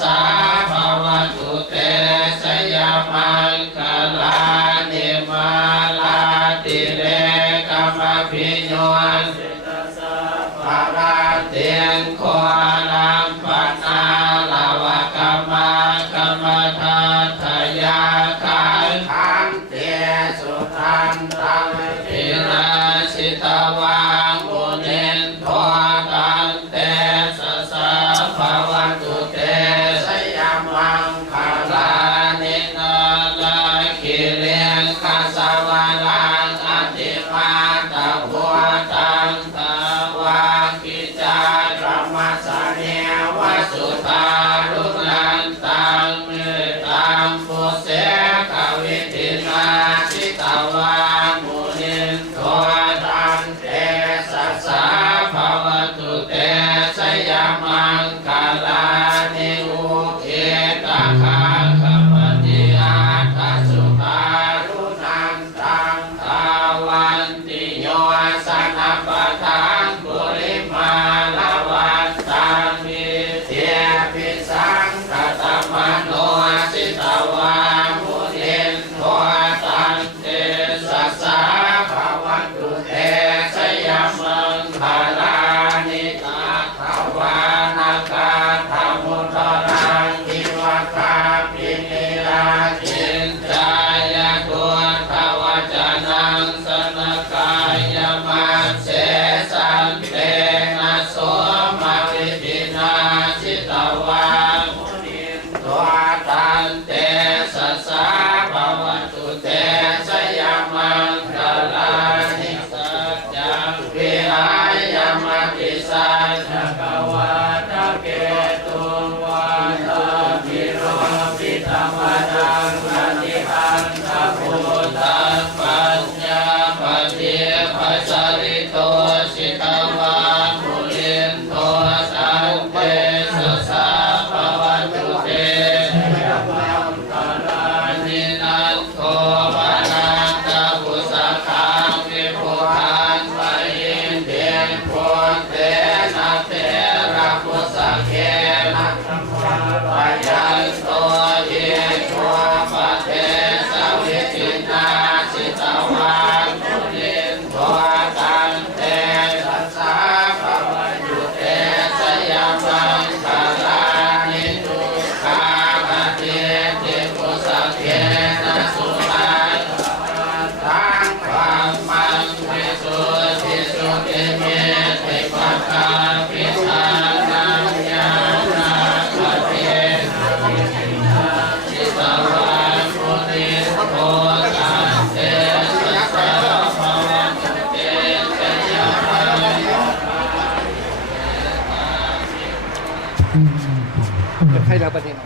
สาภวตุเตสยามังคลานิมาลาติเรกมพิญโยภาราเตียนโคลัมปนาลาวกมากมทัตยาขันเตสุทันตังทินาสิตวังมุนินโทตันเตสสะภวตุเตสยามังคลานินาลาคิเรียงคัสวาลังอติมาตะหัวตังตะวังกิจารมัสเนวสุตารุลันตังมือตังปุเสกวิทินาสิตวามุนินโทตันเตสัสสะภวตุเตสยามังคลานิอุเอตคังขปฏิอาทัสสุตารุนันตังทาวันติโยสนัปปะทังปุริมาลวันตังมิเทปิสังกตมโนสิตวามุนินโทตันเตสัสสะภวตุเตสยามังคลานิตาภวานาคาธรรมุตรังทิวคาปินิลาจินจายะตุทวจนังสนกายมัสเสสันเตนะโสมาวิทินาสิตวามุนินโทตันเตสัสสะภวตุเตสยามังคลานิสัจจังวิหายมติสัจจกวาทะเกตุวาทะพิโรปิธรรมดังปฏิปันทะพุทธังปัญญาปฏิปัสสริโตสิตวามุนินโทสันเตสัสสะภวตุเตสยามังคลานินันโทวานันตปุสสะคังวิภูคันวะอินเดียนโพเตนะเตระปุสสะเกนะธัมมาปะยันโตเยโชปะเทสวิทินาสิตวามุนินโทตันเตสัสสะภวตุเตสยามังคลานิทุกขาปฏิทิปุสสะเกนะสุมาทังความมังวิสุทธิสุติเมติปัฏฐาปิทานังญาณปฏิสิตวามุนินโทตันเตสัสสะภวตุเตสยามังให้เราประเด็น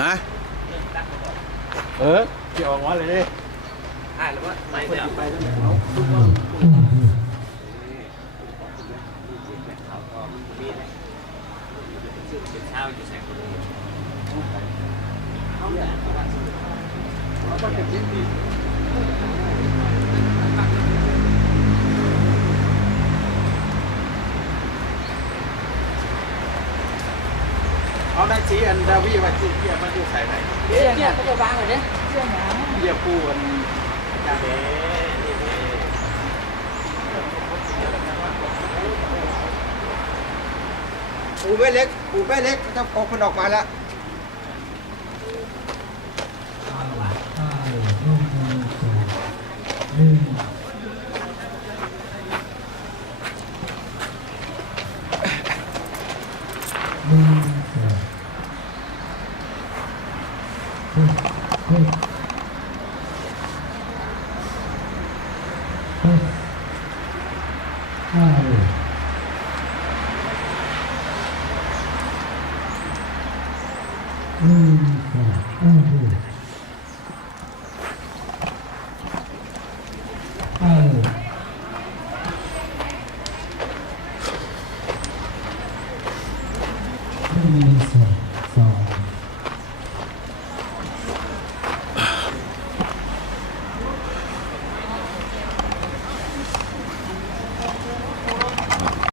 ฮะเกี่ยวออกมาเลย อ่านแล้วว่าไม่เนี่ยไปแล้วเช้าอยู่แสงเอาได้ชี้อันดาวีว่าชี้เกี่ยมันอยู่ใส่ไหน เกี่ยวก็จะวางเลยเนี่ยเชื่อหนา เกี่ยปูอันจานปูแม่เล็กจะพกมันออกมาแล้ว 1 2